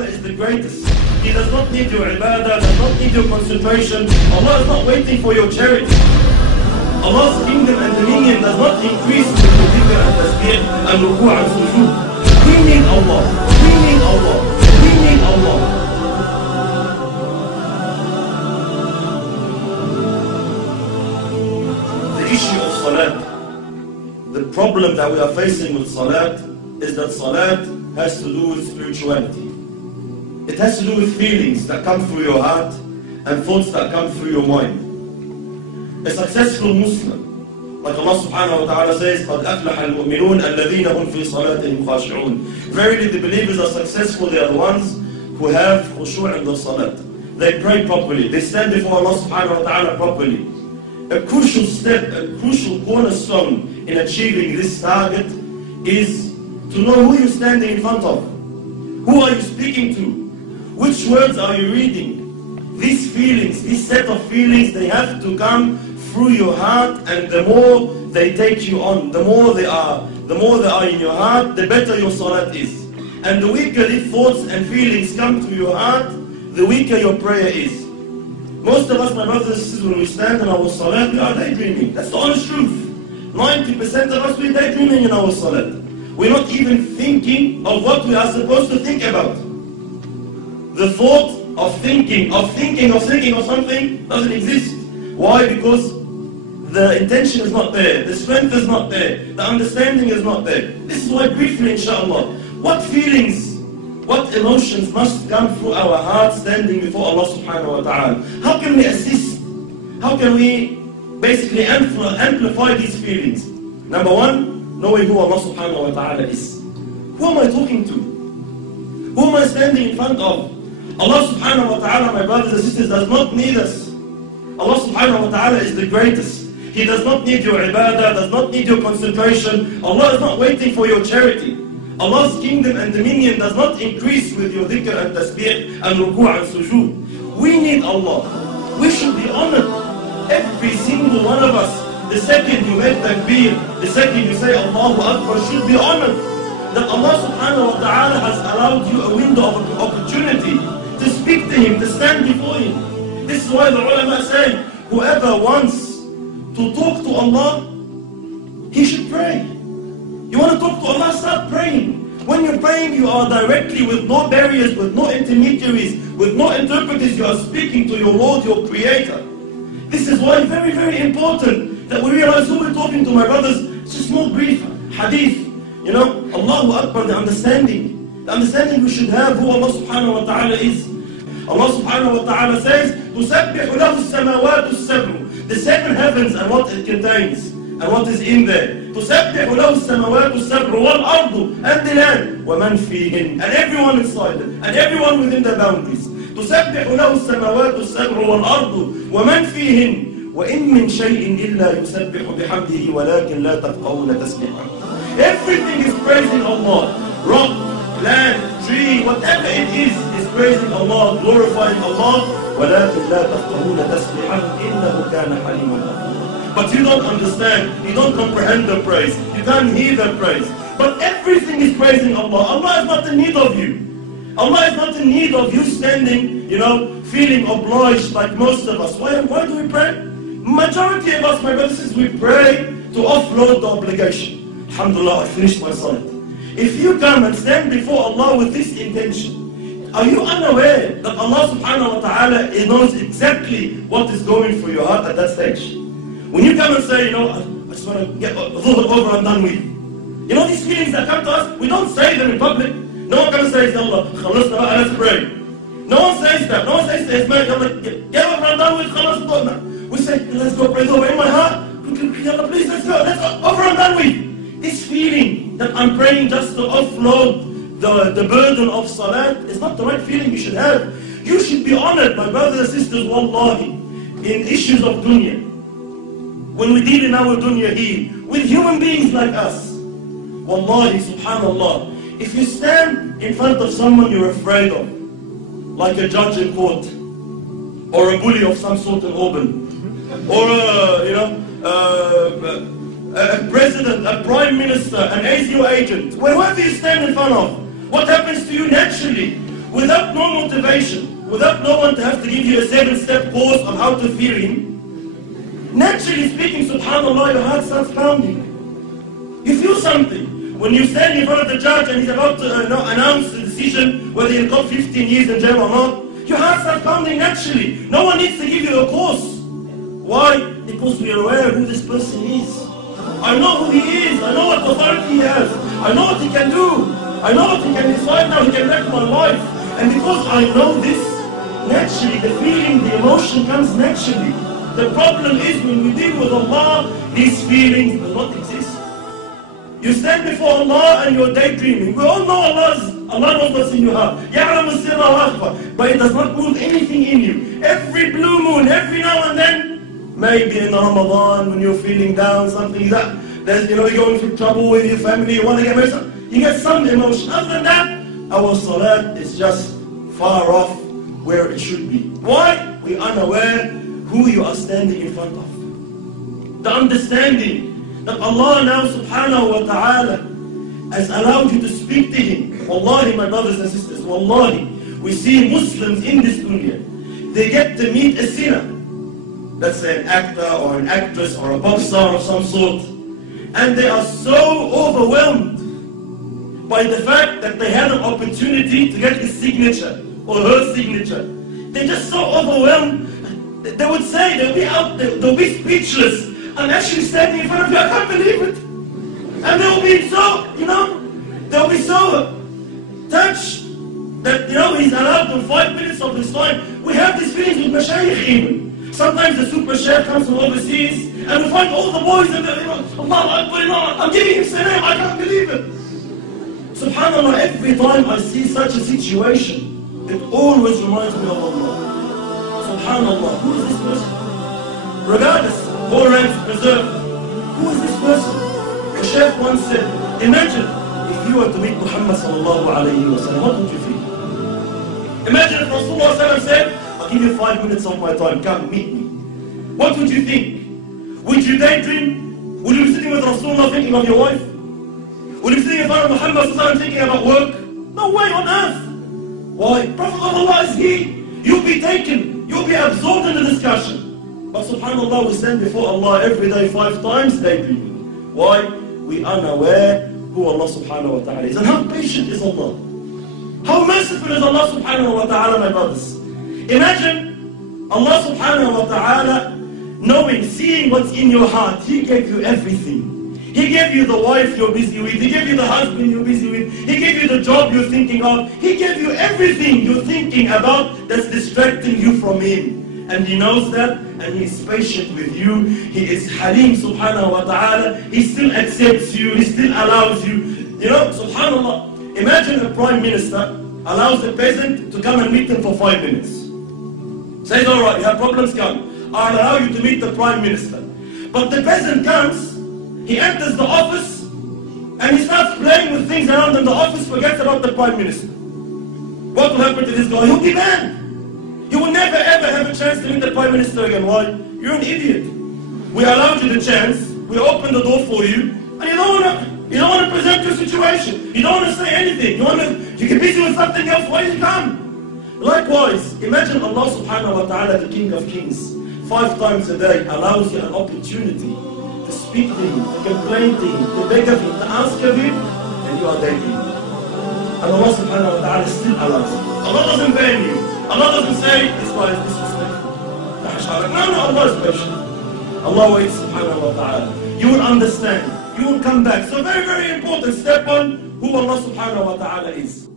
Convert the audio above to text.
ta'ala is the greatest. He does not need your ibadah, does not need your concentration. Allah is not waiting for your charity. Allah's kingdom and dominion does not increase with your dhikr and tasbih and ruku' and sujood. We need Allah. We need Allah. We need Allah. The issue of salat, the problem that we are facing with salat is that salat has to do with spirituality. It has to do with feelings that come through your heart and thoughts that come through your mind. A successful Muslim, like Allah subhanahu wa ta'ala says, قَدْ أَفْلَحَ الْمُؤْمِنُونَ الَّذِينَ هُمْ فِي صَلَاتِهِمْ خَاشِعُونَ. Verily the believers are successful, they are the ones who have khushu' in their salat. They pray properly, they stand before Allah subhanahu wa ta'ala properly. A crucial step, a crucial cornerstone in achieving this target is to know who you're standing in front of. Who are you speaking to? Which words are you reading? These feelings, this set of feelings, they have to come through your heart, and the more they take you on, the more they are in your heart, the better your salat is. And the weaker these thoughts and feelings come to your heart, the weaker your prayer is. Most of us, my brothers and sisters, when we stand in our salat, we are daydreaming. That's the honest truth. 90% of us, we're daydreaming in our salat. We're not even thinking of what we are supposed to think about. The thought of thinking of something doesn't exist. Why? Because the intention is not there, the strength is not there, the understanding is not there. This is why briefly, inshallah, what feelings, what emotions must come through our hearts standing before Allah subhanahu wa ta'ala? How can we assist? How can we basically amplify these feelings? Number one, knowing who Allah subhanahu wa ta'ala is. Who am I talking to? Who am I standing in front of? Allah subhanahu wa ta'ala, my brothers and sisters, does not need us. Allah subhanahu wa ta'ala is the greatest. He does not need your ibadah, does not need your concentration. Allah is not waiting for your charity. Allah's kingdom and dominion does not increase with your dhikr and tasbih and ruku' and sujood. We need Allah. We should be honored. Every single one of us, the second you make takbir, the second you say Allahu Akbar, should be honored. That Allah subhanahu wa ta'ala has allowed you a window of opportunity to speak to Him, to stand before Him. This is why the ulama say, whoever wants to talk to Allah, he should pray. You want to talk to Allah, start praying. When you're praying, you are directly, with no barriers, with no intermediaries, with no interpreters, you are speaking to your Lord, your Creator. This is why very, very important that we realize who we're talking to, my brothers. It's a small brief hadith. You know, Allahu Akbar, the understanding we should have who Allah subhanahu wa ta'ala is. Allah subhanahu wa ta'ala says, تُسَبِّحُ لَهُ السَّمَوَاتُ السَّبْعُ. The seven heavens and what it contains, and what is in there. تُسَبِّحُ لَهُ السَّمَوَاتُ السَّبْعُ وَالْأَرْضُ, and the land, وَمَنْ فِيهِنْ, and everyone inside it, and everyone within the boundaries. تُسَبِّحُ لَهُ السَّمَوَاتُ السَّبْعُ وَالْأَرْضُ وَمَنْ فِيهِنْ وَإِن مِّن شَيْءٍ إِلَّا يُسَبِّحُ بِحَمْدِهِ وَلَكِنْ لَا تَفْقَهُونَ تَسْبِحَهُ. Everything is praising Allah. Rock, land, tree, whatever it is praising Allah, glorifying Allah. وَلَكِنْ لَا تَفْقَهُونَ تَسْبِحَهُ إِنَّهُ كَانَ حَلِيمًا غَفُورًا. But you don't understand, you don't comprehend the praise, you can't hear the praise. But everything is praising Allah. Allah is not in need of you. Allah is not in need of you standing, feeling obliged like most of us. Why do we pray? Majority of us, my brothers, we pray to offload the obligation. Alhamdulillah, I finished my salat. If you come and stand before Allah with this intention, are you unaware that Allah subhanahu wa ta'ala knows exactly what is going through your heart at that stage? When you come and say, I just want to get dhuhr over and done with. These feelings that come to us, we don't say them in public. No one comes and says, Allah, khalasna ba'a, let's pray. No one says that. No one says to his man, get over and done with, khalas dhuhr. We say, let's go pray dhuhr in my heart. Please, let's go over and done with. This feeling that I'm praying just to offload the burden of salat is not the right feeling you should have. You should be honored, my brothers and sisters, wallahi, in issues of dunya. When we deal in our dunya here, with human beings like us, wallahi, subhanallah, if you stand in front of someone you're afraid of, like a judge in court, or a bully of some sort in Auburn, or a president, a prime minister, an ASU agent, wherever you stand in front of, what happens to you naturally? without no motivation, without no one to have to give you a 7-step course on how to fear Him, naturally speaking, subhanAllah, your heart starts pounding. You feel something. When you stand in front of the judge and he's about to announce the decision whether you've got 15 years in jail or not, your heart starts pounding naturally. No one needs to give you a course. Why? Because we are aware who this person is. I know who he is. I know what authority he has. I know what he can do. I know what he can decide now. He can wreck my life. And because I know this, naturally the feeling, the emotion comes naturally. The problem is when we deal with Allah, these feelings will not exist. You stand before Allah and you're daydreaming. We all know Allah knows what's in your heart. يَعْلَمُ السِّرَّ وَأَخْفَى. But it does not move anything in you. Every blue moon, every now and then, maybe in Ramadan when you're feeling down, something like that, there's, you're going through trouble with your family, you want to get married, you get some emotion. Other than that, our salat is just far off where it should be. Why? We're unaware who you are standing in front of. The understanding that Allah now subhanahu wa ta'ala has allowed you to speak to Him. Wallahi, my brothers and sisters, wallahi, we see Muslims in this dunya, they get to meet a sinner, let's say an actor or an actress or a boxer of some sort, and they are so overwhelmed by the fact that they had an opportunity to get his signature or her signature. They're just so overwhelmed, they would say, they'll be out there, they'll be speechless. I'm actually standing in front of you, I can't believe it. And they'll be so, they'll be so touched that, he's allowed them 5 minutes of his time. We have these feelings with mashayikh even. Sometimes the super sheikh comes from overseas and we find all the boys and they're, Allah Akbar, I'm giving him salam, I can't believe it. SubhanAllah, every time I see such a situation, it always reminds me of Allah. SubhanAllah, who is this person? Regardless, all ranks preserved. Who is this person? The Shaykh once said, imagine if you were to meet Muhammad sallallahu alayhi wa sallam, what would you feel? Imagine if Rasulullah said, I'll give you 5 minutes of my time, come meet me. What would you think? Would you daydream? Would you be sitting with Rasulullah thinking of your wife? Would you be sitting in front of Muhammad sallallahu alayhi wa sallam thinking about work? No way on earth. Why? Prophet of Allah is He. You'll be taken, you'll be absorbed in the discussion. But subhanAllah, we stand before Allah every day 5 times daydreaming. Why? We are unaware who Allah subhanahu wa ta'ala is. And how patient is Allah? How merciful is Allah subhanahu wa ta'ala, my brothers? Imagine Allah subhanahu wa ta'ala knowing, seeing what's in your heart. He gave you everything. He gave you the wife you're busy with. He gave you the husband you're busy with. He gave you the job you're thinking of. He gave you everything you're thinking about that's distracting you from Him. And He knows that, and He is patient with you. He is Halim subhanahu wa ta'ala. He still accepts you. He still allows you. Subhanallah, imagine a prime minister allows a peasant to come and meet him for 5 minutes. Says, all right, you have problems, come. I'll allow you to meet the prime minister. But the peasant comes, he enters the office, and he starts playing with things around in the office, forgets about the prime minister. What will happen to this guy? He'll be banned. You will never ever have a chance to meet the Prime Minister again. Why? You're an idiot. We allowed you the chance, we opened the door for you, and you don't want to present your situation. You don't want to say anything. You get busy with something else. Why did you come? Likewise, imagine Allah subhanahu wa ta'ala, the King of Kings, 5 times a day allows you an opportunity to speak to Him, to complain to Him, to beg of Him, to ask of Him, and you are daydreaming. And Allah subhanahu wa ta'ala still allows you. Allah doesn't ban you. Allah doesn't say, this guy is disrespectful. No, Allah is patient. Allah waits subhanahu wa ta'ala. You will understand. You will come back. So very, very important. Step 1, who Allah subhanahu wa ta'ala is.